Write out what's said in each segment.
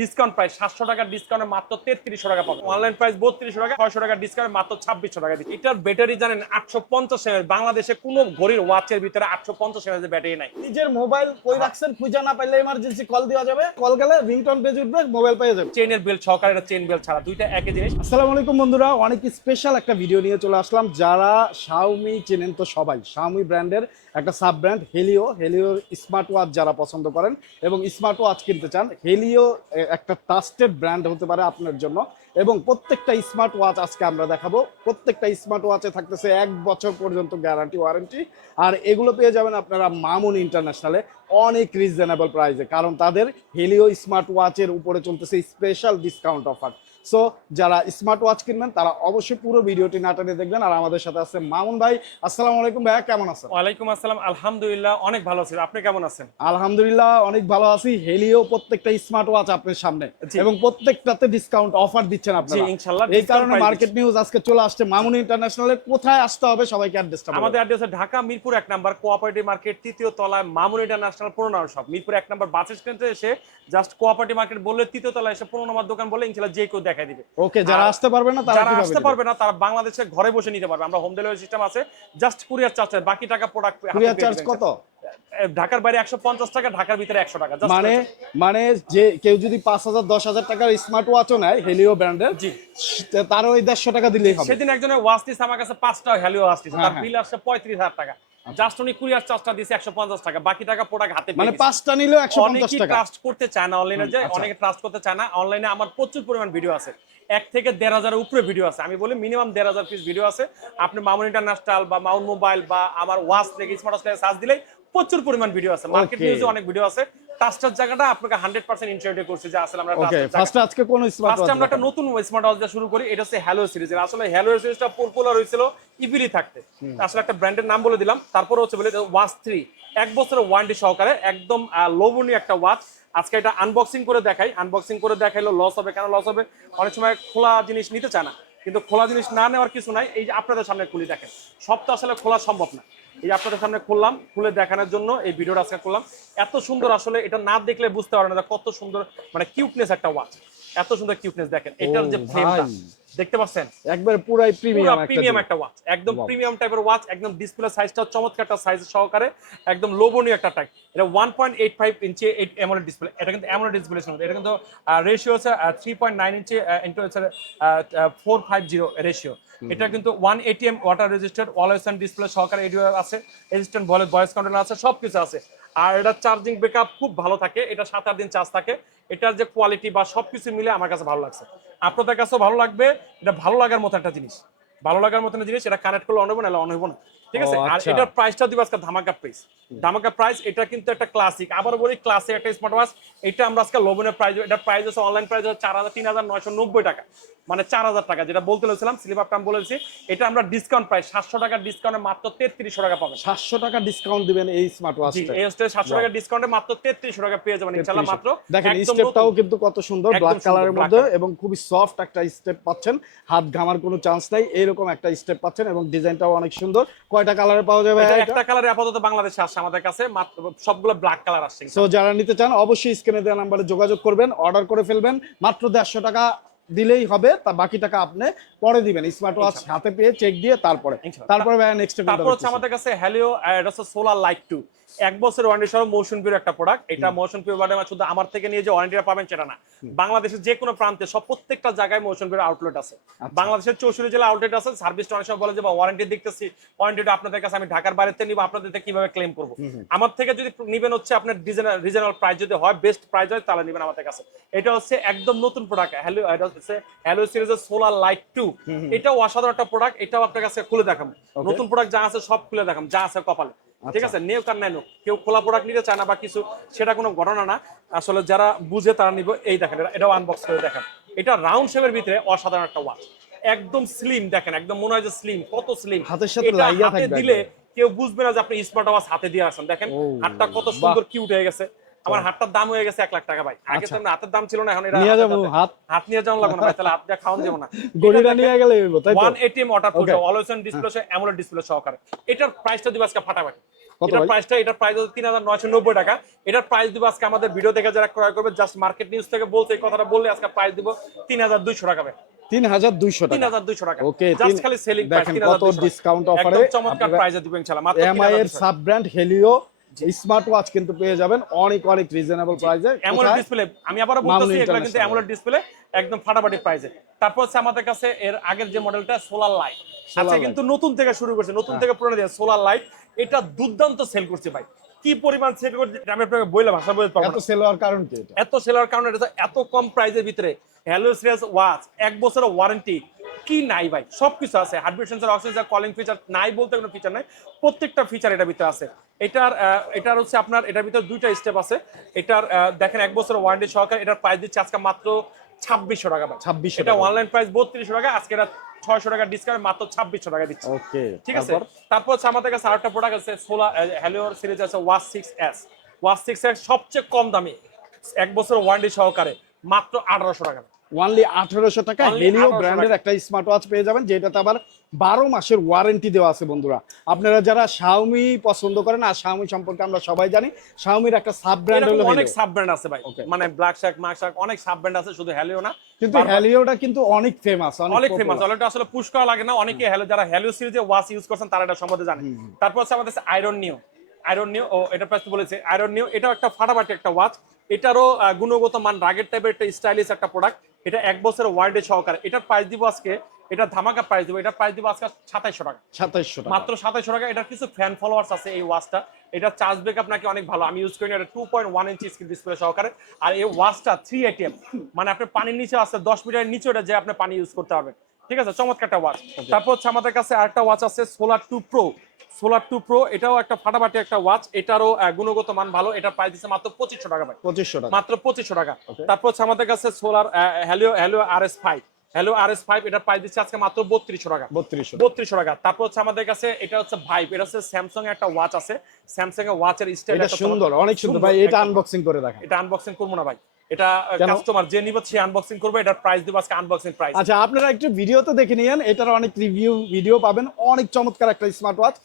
Discount price 700 টাকা ডিসকাউন্টে মাত্র 3300 টাকা পাবেন। অনলাইন প্রাইস 3200 টাকা, 600 টাকা ডিসকাউন্টে মাত্র 2600 টাকা দিচ্ছি। এটার ব্যাটারি জানেন 850 এমএএইচ। বাংলাদেশে কোনো ঘড়ির ওয়াচের ভিতরে 850 এমএএইচ এর ব্যাটারি নাই। নিজের মোবাইল কই রাখছেন খুঁজে না পাইলে ইমার্জেন্সি কল দেওয়া যাবে, কল গেলে রিংটোন বেজে উঠবে, মোবাইল পেয়ে যাবে। চেইনের বেল্ট সহকারে, এটা চেইন বেল্ট ছাড়া, দুইটা একই জিনিস। আসসালামু আলাইকুম বন্ধুরা, অনেক স্পেশাল একটা ভিডিও নিয়ে চলে আসলাম। যারা শাওমি চেনেন তো সবাই, শাওমি ব্র্যান্ডের একটা সাব ব্র্যান্ড হেলিওর স্মার্ট ওয়াচ যারা পছন্দ করেন এবং স্মার্ট ওয়াচ কিনতে চান, হেলিও একটা ট্রাস্টেড ব্র্যান্ড হতে পারে আপনার জন্য। এবং প্রত্যেকটা স্মার্ট ওয়াচ আজকে আমরা দেখাবো। প্রত্যেকটা স্মার্ট ওয়াচে থাকতেছে 1 বছর পর্যন্ত গ্যারান্টি ওয়ারেন্টি। আর এগুলো পেয়ে যাবেন আপনারা মামুন ইন্টারন্যাশনালে অনেক রিজনেবল প্রাইসে, কারণ তাদের হেলিও স্মার্ট ওয়াচের উপরে চলতেছে স্পেশাল ডিসকাউন্ট অফার। সো যারা স্মার্ট ওয়াচ কিনবেন তারা অবশ্যই পুরো ভিডিওটি না টেনে দেখবেন। আর আমাদের সাথে আছে মামুন ভাই। আসসালামু আলাইকুম ভাইয়া, কেমন আছেন? ওয়ালাইকুম আসসালাম, আলহামদুলিল্লাহ অনেক ভালো আছি। আপনি কেমন আছেন? আলহামদুলিল্লাহ অনেক ভালো আছি। হেলিও প্রত্যেকটা স্মার্ট ওয়াচ আপনার সামনে এবং প্রত্যেকটাতে ডিসকাউন্ট অফার দিচ্ছেন আপনারা। জি ইনশাআল্লাহ। এই কারণে মার্কেট নিউজ আজকে চলে আসছে মামুন ইন্টারন্যাশনালে। কোথায় আসতে হবে সবাইকে অ্যাড্রেসটা বলুন। আমাদের address Dhaka Mirpur 1 number cooperative market 3য় তলায় Mamun international 15 number shop. Mirpur 1 number bus স্ট্যান্ডে এসে জাস্ট কোঅপারেটিভ মার্কেট বললে 3য় তলায় এসে 15 নম্বর দোকান বললে ইনশাআল্লাহ যে কেউ দেখাই দিবে। ওকে, যারা আসতে পারবে না তারা যারা কিভাবে আসতে দিবে? পারবে না তারা বাংলাদেশে ঘরে বসে নিতে পারবে। আমরা হোম ডেলিভারি সিস্টেম আছে, জাস্ট কুরিয়ার চার্জ, বাকি টাকা প্রোডাক্ট। কুরিয়ার চার্জ কত? ঢাকার বাইরে 150 টাকা, ঢাকার ভিতরে 100 টাকা। মানে যে কেউ যদি 5000 10,000 টাকার স্মার্ট ওয়াচও নেয় হেলিও ব্র্যান্ডের, জি তারও ওই 150 টাকা দিলেই হবে। সেদিন একজনের ওয়াচ দিছে আমার কাছে 5টা হেলিও ওয়াচ দিছে, তার বিল আসছে 35,000 টাকা। জাস্ট উনি কুরিয়ার চার্জটা দিছে 150 টাকা, বাকি টাকা প্রোডাক্ট হাতে পেয়ে মানে গেছে। 5টা নিলেও 150 অনেকেই টাকা। ট্রাস্ট করতে চায় না অনলাইনে, যে অনেকে ট্রাস্ট করতে চায় না অনলাইনে। আমার প্রচুর পরিমাণ ভিডিও আছে, 1 থেকে 1,500 এর উপরে ভিডিও আছে। আমি বলি মিনিমাম 1,500 পিস ভিডিও আছে। আপনি মামুন ইন্টারন্যাশনাল বা মামুন মোবাইল বা আমার ওয়াচ থেকে স্মার্ট ওয়াচ থেকে সার্চ দিলেই প্রচুর পরিমাণ ভিডিও আছে। মার্কেট নিউজে অনেক ভিডিও আছে। ট্রাস্টের জায়গাটা আপনাকে 100% ইনশিওর করছি যে আসলে আমরা ওকে, ফার্স্ট আজকে কোন স্মার্ট ওয়াচ? আমরা একটা নতুন স্মার্ট ওয়াচ দিয়ে শুরু করি। এটা হচ্ছে হ্যালো সিরিজের। আসলে হ্যালো সিরিজটা পপুলার হয়েছিল ইভিলি থাকতে, আসলে একটা ব্র্যান্ডের নাম বলে দিলাম। তারপরে হচ্ছে বলে ওয়াচ 3 1 বছরের ওয়ারেন্টি সহকারে, একদম লোভনীয় একটা ওয়াচ। আজকে এটা আনবক্সিং করে দেখাই। আনবক্সিং করে দেখাইলো লস হবে। কেন লস হবে? অনেক সময় খোলা জিনিস নিতে চায় না, কিন্তু খোলা জিনিস না নেওয়ার কিছু নাই। এই যে আপনাদের সামনে খুলে দেখেন, সব তো আসলে খোলা সম্ভব না। এই আপনাদের সামনে খুললাম, খুলে দেখানোর জন্য এই ভিডিওটা আজকে করলাম। এত সুন্দর, আসলে এটা না দেখলে বুঝতে পারবে না কত সুন্দর, মানে কিউটনেস একটা ওয়াচ। এত সুন্দর কিউটনেস দেখেন। এটার যে ফ্রেমটা দেখতে পাচ্ছেন, একবারে পুরাই প্রিমিয়াম একটা ওয়াচ, একদম প্রিমিয়াম টাইপের ওয়াচ। একদম ডিসপ্লে সাইজটা চমৎকার একটা সাইজ সহকারে, একদম লোভনীয় একটা টাইপ। এটা 1.85 ইঞ্চি অ্যামোলেড ডিসপ্লে। এটা কিন্তু অ্যামোলেড ডিসপ্লে শুনুন, এটা কিন্তু রেশিও হচ্ছে 3.9 ইঞ্চি ইনটু হচ্ছে 450 রেশিও। এটা কিন্তু 1 ATM water registered, always on display সহকারে এডিও আছে, রেজিস্ট্যান্ট ভয়েস কন্ট্রোল আছে, সবকিছু আছে। আর এটা চার্জিং ব্যাকআপ খুব ভালো থাকে, এটা 7-8 দিন চার্জ থাকে। এটার যে কোয়ালিটি বা সবকিছু মিলে আমার কাছে ভালো লাগছে, আপনাদের কাছেও ভালো লাগবে। এটা ভালো লাগার মতো একটা জিনিস, ভালো লাগার মতো জিনিস। এটা কানেক্ট করলে অন হবে না, অন হইব না, ঠিক আছে? আর এটার প্রাইসটা দিব আজকে ধামাকা প্রাইস। ধামাকা প্রাইস। এটা কিন্তু একটা ক্লাসিক, আবার বলি ক্লাসিক একটা স্মার্ট ওয়াচ। এটা আমরা আজকে লোভনীয় প্রাইস, এটা প্রাইস আছে অনলাইন প্রাইস হচ্ছে 3,990 টাকা, মানে 4,000 টাকা। যেটা বলতে বলেছিলাম স্লিপ আপটা আমি বলেছি, এটা আমরা ডিসকাউন্ট প্রাইস 700 টাকা ডিসকাউন্টে মাত্র 3300 টাকা পাবেন। 700 টাকা ডিসকাউন্ট দিবেন এই স্মার্ট ওয়াচটা? এই হচ্ছে 700 টাকা ডিসকাউন্টে মাত্র 3300 টাকা পেয়ে যাবেন ইনশাআল্লাহ। মাত্র দেখেন স্টেপটাও কিন্তু কত সুন্দর, ব্ল্যাক কালারের মধ্যে এবং খুবই সফট একটা স্টেপ পাচ্ছেন। হাত ঘামার কোনো চান্স নাই, এরকম একটা স্টেপ পাচ্ছেন এবং ডিজাইনটাও অনেক সুন্দর। কয়টা কালারে পাওয়া যাবে? একটা কালারে আপাতত বাংলাদেশে আসছে আমাদের কাছে, মাত্র সবগুলো ব্ল্যাক কালার আসছে। সো যারা নিতে চান অবশ্যই স্ক্রিনে দেওয়া নাম্বারে যোগাযোগ করবেন, অর্ডার করে ফেলবেন। মাত্র 150 টাকা দিলেই হবে, তা বাকি টাকা আপনি পরে দিবেন স্মার্ট ওয়াচ হাতে পেয়ে চেক দিয়ে। তারপরে নেক্সট তারপর হচ্ছে আমাদের কাছে হেলিও, এটা হচ্ছে সোলার লাইট 2 1 বছর ওয়ারেন্টি সহ মোশন পিওর একটা প্রোডাক্ট। এটা মোশন পিওর মানে শুধু আমার থেকে নিয়ে যে ওয়ারেন্টিটা পাবেন সেটা না, বাংলাদেশের যে কোনো প্রান্তে সব প্রত্যেকটা জায়গায় মোশন পিওর আউটলেট আছে। বাংলাদেশের 64 জেলা আউটলেট আছে। সার্ভিসটা অনেক সময় বলে যে ওয়ারেন্টি দেখতেছি, ওয়ারেন্টিটা আপনাদের কাছে আমি ঢাকার বাইরেতে নিব, আপনাদের থেকে কিভাবে ক্লেম করব? আমার থেকে যদি নিবেন হচ্ছে আপনার রিজনেবল প্রাইস যদি হয়, বেস্ট প্রাইস হয়, তাহলে নিবেন আমাদের কাছে। এটা হচ্ছে একদম নতুন প্রোডাক্ট হেলিও, এটা হচ্ছে হেলিও সিরিজের সোলার লাইট 2। এটাও অসাধারণ একটা প্রোডাক্ট। এটাও আপনার কাছে খুলে দেখাবো, নতুন প্রোডাক্ট যা আছে সব খুলে দেখাবো, যা আছে কপালে, ঠিক আছে? নেও কার নেনো, কেউ খোলা প্রোডাক্ট নিতে চায় না বা কিছু, সেটা কোনো ঘটনা না। আসলে যারা বুঝে তারা নিব। এই দেখেন, এটাও আনবক্স করে দেখেন। এটা রাউন্ড শেপের ভিতরে অসাধারণ একটা ওয়াচ, একদম স্লিম। দেখেন একদম মনে হয় যে স্লিম, কত স্লিম। হাতের সাথে লাগিয়ে থাকবে, দিলে কেউ বুঝবে না যে আপনি স্মার্ট ওয়াচ হাতে দিয়ে আছেন। দেখেন হাতটা কত সুন্দর কিউট হয়ে গেছে। আমার হাতটার দাম হয়ে গেছে 1 লাখ টাকা ভাই। আগে তো হাতের দাম ছিল না, এখন এটা হাত নিয়ে যাওয়া লাগবে না ভাই, তাহলে হাত দিয়ে খাওয়ান যাবে না। গড়িটা নিয়ে গেলে হইব, তাই তো? 1 ATM water proof, always on display, AMOLED display সহকারে। এটার প্রাইসটা দিব আজকে ফাটাফাটি। কত এটার ভাই? প্রাইসটা, এটার প্রাইস হচ্ছে 3990 টাকা। এটার প্রাইস দিব আজকে আমাদের ভিডিও দেখে যারা ক্রয় করবে, জাস্ট মার্কেট নিউজ থেকে বলতে এই কথাটা বললে আজকে প্রাইস দিব 3200 টাকা ভাই। 3200 টাকা। 3200 টাকা ওকে, জাস্ট খালি সেলিং প্রাইস দেখেন কত 3200 ডিসকাউন্ট অফারে একদম চমৎকার প্রাইসে দিব ইনশাআল্লাহ, মাত্র এমআই এর 3200। Sub brand Helio smart watch কিন্তু পেয়ে যাবেন অনেক অনেক রিজনেবল প্রাইসে। অ্যামোলেড ডিসপ্লে, আমি আবারও বলতেছি এগুলা কিন্তু অ্যামোলেড ডিসপ্লে একদম ফাটাফাটি প্রাইসে। তারপর হচ্ছে আমাদের কাছে এর আগের যে মডেলটা সোলার লাইট আছে, কিন্তু নতুন থেকে শুরু করছে, নতুন থেকে পুরনো দিয়ে সোলার লাইট, এটা দুর্দান্ত সেল করছে ভাই। কি পরিমাণ সেল করছে আমি আপনাকে বইলা ভাষা বলতে পারবো এত না। সেল হওয়ার কারণ কি এটা? এত সেল হওয়ার কারণে এটা এত কম প্রাইসের ভিতরে হ্যালো সিরিয়াস ওয়াচ, 1 বছরের ওয়ারেন্টি, কি নাই ভাই, সবকিছু আছে। Heartbeat sensor, oxygen, calling feature নাই বলতে কোনো ফিচার নাই, প্রত্যেকটা ফিচার এটার ভিতরে আছে। এটার হচ্ছে আপনার এটার ভিতরে 2টা স্টেপ আছে। এটার দেখেন 1 বছরের ওয়ারেন্টি সহকারে এটার প্রাইস দিচ্ছে আজকে মাত্র 2600 টাকা ভাই। 2600 এটা টাকা। অনলাইন প্রাইস 3200 টাকা, আজকে এটা 600 টাকা ডিসকাউন্ট মাত্র 2600 টাকা দিচ্ছে। ওকে, ঠিক আছে। তারপর হচ্ছে আমাদের কাছে আরেকটা প্রোডাক্ট আছে সোলার হ্যালো সিরিজ আছে, ওয়াচ 6s। ওয়াচ 6s সবচেয়ে কম দামি 1 বছরের ওয়ারেন্টি সহকারে মাত্র 1800 টাকা। অনলি 1800 টাকা Only হেলিও 1800 ব্র্যান্ডের টাকা। একটা স্মার্ট ওয়াচ পেয়ে যাবেন, যেটাতে আবার 12 মাসের ওয়ারেন্টি দেওয়া আছে। বন্ধুরা, আপনারা যারা শাওমি পছন্দ করেন, আর শাওমি সম্পর্কে আমরা সবাই জানি, শাওমির একটা সাব ব্র্যান্ড হলো এরকম অনেক হেলিও। সাব ব্র্যান্ড আছে ভাই, Okay. মানে ব্ল্যাক শার্ক, মার্ক শার্ক, অনেক সাব ব্র্যান্ড আছে, শুধু হ্যালো না। কিন্তু হেলিওটা কিন্তু অনেক ফেমাস, অনেক ফেমাস, অলরেডি আসলে পুশ করা লাগে না, অনেকে হ্যালো, যারা হ্যালো সিরিজে ওয়াচ ইউজ করছেন তারা এটা সম্বন্ধে জানেন। তারপর হচ্ছে আমাদের আয়রন নিও, আয়রন নিও, ও এটা প্রাইস বলেছে আয়রন নিও, এটাও একটা ফাটাফাটি একটা ওয়াচ। এটারও গুণগত মান রাগের টাইপের একটা স্টাইলিশ একটা প্রোডাক্ট। এটা 1 বছরের ওয়ারেন্টি সহকারে। এটার প্রাইস দিব আজকে, এটা ধামাকা প্রাইস দিব, এটার প্রাইস দিব আজকে 2700 টাকা। 2700 টাকা মাত্র 2700 টাকা। এটার কিছু ফ্যান ফলোয়ার্স আছে এই ওয়াচটা, এটা চার্জ ব্যাকআপ নাকি অনেক ভালো, আমি ইউজ করি না। এটা 2.1 ইঞ্চি স্ক্রিন ডিসপ্লে সহকারে। আর এই ওয়াচটা 3 ATM, মানে আপনি পানির নিচে আছে 10 মিটারের নিচে ওটা যে আপনি পানি ইউজ করতে পারবেন। ঠিক আছে, চমৎকার একটা ওয়াচ। তারপর হচ্ছে আমাদের কাছে আরেকটা ওয়াচ আছে সোলার 2 প্রো। সোলার 2 প্রো এটাও একটা ফাটাফাটি একটা ওয়াচ, এটারও গুণগত মান ভালো। এটার প্রাইস দিচ্ছে মাত্র 2500 টাকা ভাই। 2500 টাকা মাত্র 2500 টাকা। তারপর হচ্ছে আমাদের কাছে solar hello hello RS5, hello RS5, এটার প্রাইস দিচ্ছে আজকে মাত্র 3200 টাকা। 3200 টাকা। তারপর হচ্ছে আমাদের কাছে এটা হচ্ছে ভাইব, এটা হচ্ছে স্যামসাং এর একটা ওয়াচ আছে, স্যামসাং এর ওয়াচের স্টাইল এটা সুন্দর, অনেক সুন্দর ভাই। এটা আনবক্সিং করে দেখেন। এটা আনবক্সিং করবো না ভাই, এটা কাস্টমার যে নিবে সে আনবক্সিং করবে। এটার প্রাইস দিব আজকে আনবক্সিং প্রাইস। আচ্ছা, আপনারা একটু ভিডিওতে দেখে নিয়েন, এটার অনেক রিভিউ ভিডিও পাবেন। অনেক চমৎকার একটা স্মার্ট ওয়াচ,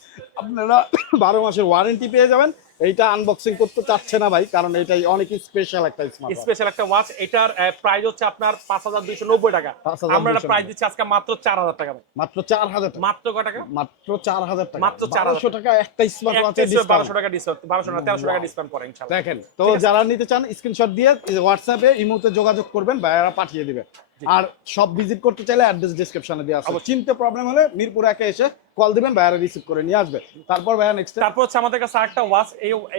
আপনারা 12 মাসের ওয়ারেন্টি পেয়ে যাবেন। এইটা আনবক্সিং করতে চাচ্ছে না ভাই, কারণ এটাই অনেক স্পেশাল একটা স্মার্ট ওয়াচ। স্পেশাল একটা ওয়াচ। এটার প্রাইস হচ্ছে আপনার 5290 টাকা। 5290 আমরা এটা প্রাইস দিচ্ছি আজকে মাত্র 4000 টাকা ভাই। মাত্র 4000 টাকা। মাত্র কত টাকা? মাত্র 4000 টাকা। মাত্র 4000 1200 টাকা একটা স্মার্ট ওয়াচের ডিসকাউন্ট। 1200 টাকা ডিসকাউন্ট, 1200 না 1300 টাকা ডিসকাউন্ট পড়ে ইনশাআল্লাহ। দেখেন তো, যারা নিতে চান স্ক্রিনশট দিয়ে হোয়াটসঅ্যাপে ইমোতে যোগাযোগ করবেন, ভাইয়ারা পাঠিয়ে দিবে। আর সব ভিজিট করতে চাইলে অ্যাড্রেস ডেসক্রিপশনে দেওয়া আছে। চিনতে প্রবলেম হলে মিরপুর একে এসে কল দিবেন, ভাইয়ারা রিসিভ করে নিয়ে আসবে। তারপর ভাইয়া নেক্সট। তারপর হচ্ছে আমাদের কাছে আরেকটা ওয়াচ,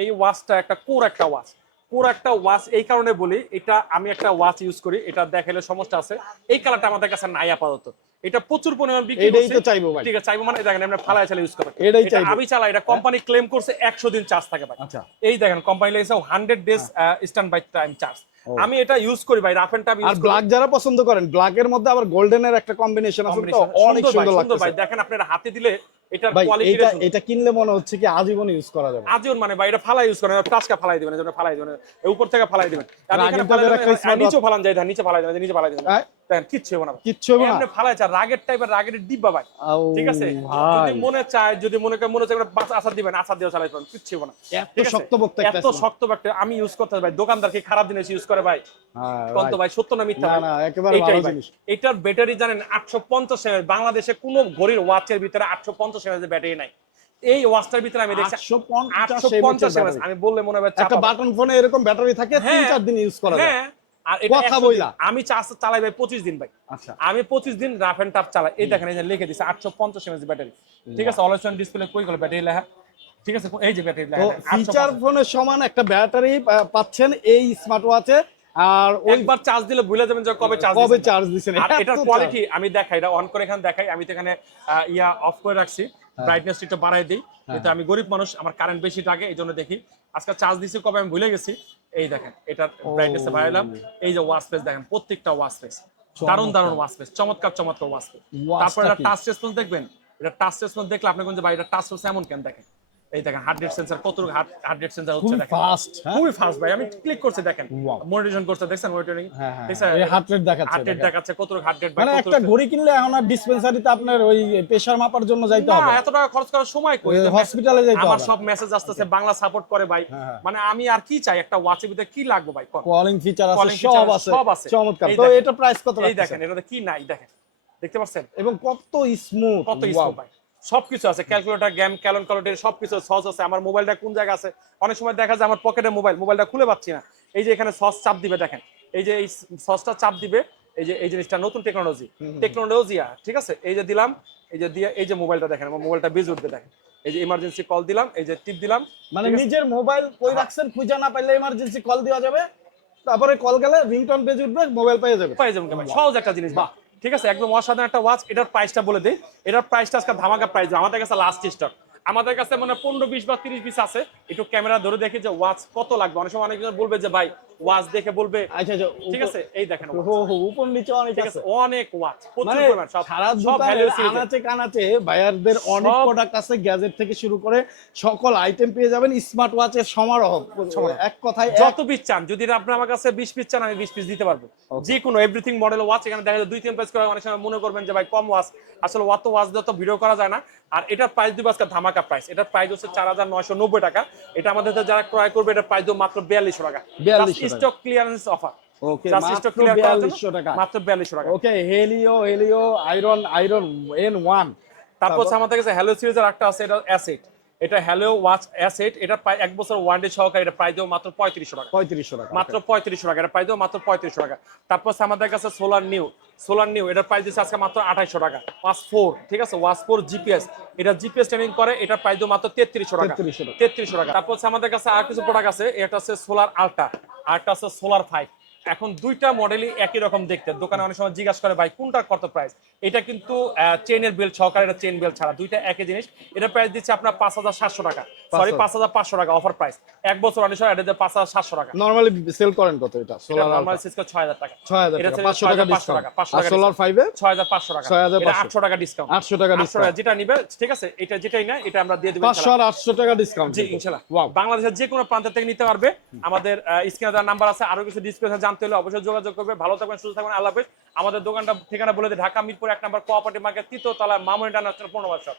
এই ওয়াচটা একটা কোর একটা ওয়াচ। কোর একটা ওয়াচ এই কারণে বলি, এটা আমি একটা ওয়াচ ইউজ করি, এটা দেখাইলে সমস্যা আছে, এই কালারটা আমাদের কাছে নাই আপাতত। এটা প্রচুর পরিমাণ বিক্রি এটাই করছে। তো চাইবো ভাই। ঠিক আছে, চাইবো মানে দেখেন আমরা ফালায় চালা ইউজ করি, এটাই এটা চাইবো। আমি চালাই, এটা কোম্পানি ক্লেম করছে 100 দিন চার্জ থাকে ভাই। আচ্ছা। এই দেখেন কোম্পানি লেগেছে 100 days stand by time charge. আমি এটা ইউজ করি ভাই, রাফ এন্ড টাফ আর ইউজ করি। ব্ল্যাক যারা পছন্দ করেন, ব্ল্যাকের মধ্যে আবার গোল্ডেনের একটা কম্বিনেশন আছে, তো অনেক সুন্দর সুন্দর ভাই। লাগছে দেখেন আপনারা হাতে দিলে এটার ভাই। কোয়ালিটি, এটা কিনলে মনে হচ্ছে কি আজীবন ইউজ করা যাবে। আজীবন মানে ভাই এটা ফালাই ইউজ করেন, টাচকা ফালাই দিবেন, এজন্য ফালাই দিবেন, উপর থেকে ফালাই দিবেন। আমি রাগের এখানে টাইপের ফালাই একটা দিবেন, smart নিচে ফালান যায়, নিচে ফালাই দিবেন, নিচে ফালাই দিবেন, হ্যাঁ? দেখেন কিচ্ছু হবে না, কিচ্ছু হবে না। এমনি ফালাই চা রাগের টাইপের, রাগের ডিব্বা ভাই। আউ ঠিক আছে, ভাই, যদি মনে চায়, যদি মনে করে মনে চায় বাস আসার দিবেন, আসার দিয়ে চালাই ফেলবেন, কিচ্ছু হবে না। এত ঠিক আছে? শক্তপোক্ত একটা এত শক্তপোক্ত আমি ইউজ করতে ভাই। দোকানদার কি খারাপ জিনিস ইউজ করে ভাই? হ্যাঁ কোন তো ভাই, সত্য না মিথ্যা? না ভাই? না, একেবারে এইটাই ভালো ভাই। জিনিস। এটার ব্যাটারি জানেন 850 এমএএইচ, বাংলাদেশে কোনো ঘড়ির ওয়াচের ভিতরে 850 এমএএইচ ব্যাটারি নাই। এই ওয়াচটার ভিতরে আমি দেখছি 850 এমএএইচ। আমি বললে মনে হবে একটা বাটন ফোনে এরকম ব্যাটারি থাকে, 3-4 দিন ইউজ করা যায়। হ্যাঁ, আর এটা কথা 100 বইলা। দিন। আমি চার্জ চালাই ভাই 25 দিন ভাই। আচ্ছা। আমি 25 দিন রাফ এন্ড টাফ চালাই। এই দেখেন, এই যে লিখে দিছে 850 এমএএইচ ব্যাটারি। ঠিক আছে, অলওয়েজ অন ডিসপ্লে কই গেল ব্যাটারি লেখা। ঠিক আছে, এই যে ব্যাটারি লেখা। তো ফিচার ফোনের সমান একটা ব্যাটারি পাচ্ছেন এই স্মার্ট ওয়াচে। আর একবার চার্জ দিলে ভুলে যাবেন যে কবে চার্জ দিছেন। আর এটার কোয়ালিটি আমি দেখাই, এটা অন করে এখানে দেখাই। আমি তো এখানে ইয়া অফ করে রাখছি, ব্রাইটনেস একটু বাড়াই দিই, কিন্তু আমি গরিব মানুষ, আমার কারেন্ট বেশি লাগে, এই জন্য দেখি। আজকে চার্জ দিছি কবে আমি ভুলে গেছি। এই দেখেন, এটার ব্রাইটনেস বাড়াইলাম। এই যে ওয়াচ ফেস দেখেন, প্রত্যেকটা ওয়াচ ফেস দারুণ দারুণ ওয়াচ ফেস, চমৎকার চমৎকার ওয়াচ ফেস। তারপর এটা টাচ রেসপন্স দেখবেন, এটা টাচ রেসপন্স দেখলে আপনি কোন যে ভাই এটা টাচ রেসপন্স এমন কেন দেখেন। এই দেখেন হার্ট রেট সেন্সর, কত হার্ট রেট সেন্সর হচ্ছে খুবই দেখেন, ফাস্ট। হ্যাঁ, খুবই ফাস্ট ভাই। আমি ক্লিক করছি দেখেন, Wow. মনিটরিং করছে দেখছেন, মনিটরিং হ্যাঁ, হ্যাঁ, দেখছেন, এই হার্ট রেট দেখাচ্ছে, হার্ট রেট দেখেন। দেখাচ্ছে, কত হার্ট রেট, মানে একটা ঘড়ি কিনলে এখন আর ডিসপেন্সারিতে আপনার ওই প্রেসার মাপার জন্য যাইতে না হবে, এত টাকা খরচ করার সময় কই, হসপিটালে যাইতে আমার হবে। সব মেসেজ আসতেছে, বাংলা সাপোর্ট করে ভাই, হ্যাঁ। মানে আমি আর কি চাই, একটা ওয়াচের ভিতরে কি লাগবে ভাই, কোন কলিং ফিচার আছে, Calling feature সব আছে, চমৎকার। এই তো দেখেন, এটা প্রাইস কত এই রাখছেন? দেখেন এটাতে কি নাই দেখেন, দেখতে পাচ্ছেন এবং কত স্মুথ, কত স্মুথ ভাই, সবকিছু আছে, ক্যালকুলেটর, গেম, ক্যালকুলেটর সবকিছু, সস আছে। আমার মোবাইলটা কোন জায়গা আছে, অনেক সময় দেখা যায় আমার পকেটে মোবাইলটা খুলে পাচ্ছি না, এই যে এখানে সস চাপ দিবে দেখেন, এই যে এই সসটা চাপ দিবে, এই যে এই জিনিসটা নতুন টেকনোলজিয়া, ঠিক আছে, এই যে দিলাম, এই যে দিয়ে এই যে মোবাইলটা দেখেন, আমার মোবাইলটা বেজে উঠবে দেখেন, এই যে ইমার্জেন্সি কল দিলাম, এই যে টিপ দিলাম, মানে ঠিক আছে? নিজের মোবাইল কই রাখছেন খুঁজে না পাইলে ইমার্জেন্সি কল দেওয়া যাবে, তারপরে কল গেলে রিংটোন বেজে উঠবে, মোবাইল পেয়ে যাবে। পাই যাবেন ভাই, সহজ একটা জিনিস বাহ, ঠিক আছে, একদম অসাধারণ একটা ওয়াচ। এটার প্রাইসটা বলে দেই, এটার প্রাইসটা আজকে ধামাকা প্রাইস, আমাদের কাছে লাস্ট স্টক, আমাদের কাছে মানে 15-20 বা 30 পিস আছে। একটু ক্যামেরা ধরে দেখি যে ওয়াচ কত লাগবে, অনেক সময় অনেকজন বলবে যে ভাই ওয়াচ দেখে বলবে, আচ্ছা আচ্ছা, ঠিক আছে, এই দেখেন watch, উপর নিচে অনেক ঠিক আছে, আছে, অনেক ওয়াচ, প্রচুর মানে পরিমাণ, সব সারা সব দোকানে ভ্যালু সিরিজ, আনাচে কানাচে বায়ারদের অনেক সব- প্রোডাক্ট আছে, গ্যাজেট থেকে শুরু করে সকল আইটেম পেয়ে যাবেন, স্মার্ট ওয়াচের সমারোহ। এক কথায় যত পিস চান, যদি আপনি আমার কাছে 20 পিস চান আমি 20 পিস দিতে পারবো, যে কোনো এভরিথিং মডেল ওয়াচ। এখানে দেখা যায় 2-3 পিস করে, অনেক সময় মনে করবেন যে ভাই কম ওয়াচ, আসলে অত ওয়াচ দিয়ে তো ভিডিও করা যায় না। আর এটার প্রাইস দিব আজকে ধামাকা প্রাইস, এটার প্রাইস হচ্ছে 4990 টাকা। এটা আমাদের যারা ক্রয় করবে এটার প্রাইস দিব মাত্র 4200 টাকা, 4200 টাকা। স্টক ক্লিয়ারেন্স অফার, ওকে, জাস্ট মাত্র স্টক ক্লিয়ার করার জন্য 4200 টাকা, মাত্র 4200 টাকা। ওকে। হেলিও আয়রন N1, তারপর হচ্ছে আমাদের কাছে হ্যালো সিরিজের একটা আছে, এটা অ্যাসেট, এটা হ্যালো ওয়াচ অ্যাসেট, এটা প্রায় 1 বছর ওয়ারেন্টি সহকারে, এটা প্রাইস দেব মাত্র 3500 টাকা, 3500 টাকা, মাত্র 3500 টাকা, এটা প্রাইস দেব মাত্র 3500 টাকা। তারপর হচ্ছে আমাদের কাছে সোলার নিউ এটার প্রাইস দিচ্ছে আজকে মাত্র 2800 টাকা। ওয়াচ 4, ঠিক আছে, ওয়াচ 4 জিপিএস, এটা জিপিএস ট্রেনিং করে, এটার প্রাইস দেব মাত্র 3300 টাকা, 3300 টাকা। তারপর হচ্ছে আমাদের কাছে আর কিছু প্রোডাক্ট আছে, এটা হচ্ছে সোলার আলট্রা, আরেকটা আছে সোলার 5। এখন দুইটা মডেলই একই রকম দেখতে, দোকানে অনেক সময় জিজ্ঞাসা করে ভাই কোনটার কত প্রাইস। এটা কিন্তু চেইনের বেল্ট সহকারে, এটা চেইন বেল্ট ছাড়া, দুইটা একই জিনিস। এটা প্রাইস দিচ্ছে আপনার 5700 টাকা, সরি 5500 টাকা অফার প্রাইস, 1 বছর অনেক সময় এটা 5700 টাকা। নরমালি সেল করেন কত এটা? এটা সোলার নরমাল সিস্কো 6000 টাকা, 6000 এটা টাকা, ছিল 500 টাকা 6500 ডিসকাউন্ট। টাকা, 500 আর টাকা সোলার 5 এ 6500 টাকা, 6500 এটা 800 টাকা ডিসকাউন্ট, 800 টাকা 800 ডিসকাউন্ট, টাকা যেটা নিবে, ঠিক আছে, এটা যেটাই না এটা আমরা দিয়ে দেব 500 আর 800 টাকা ডিসকাউন্ট। জি ইনশাআল্লাহ। ওয়াও, বাংলাদেশের যে কোনো প্রান্ত থেকে নিতে পারবে, আমাদের স্ক্রিনে দেওয়া নাম্বার আছে, আরো কিছু ডিসকাউন্ট জানতে হলে অবশ্যই যোগাযোগ করবে। ভালো থাকবেন, সুস্থ থাকবেন, আল্লাহ হাফেজ। আমাদের দোকানটা ঠিকানা বলে দিই, ঢাকা মিরপুর 1 নম্বর কোঅপারেটিভ মার্কেট, 3য় তলায় মামুন ইন্টারন্যাশনাল 15 নম্বর শপ।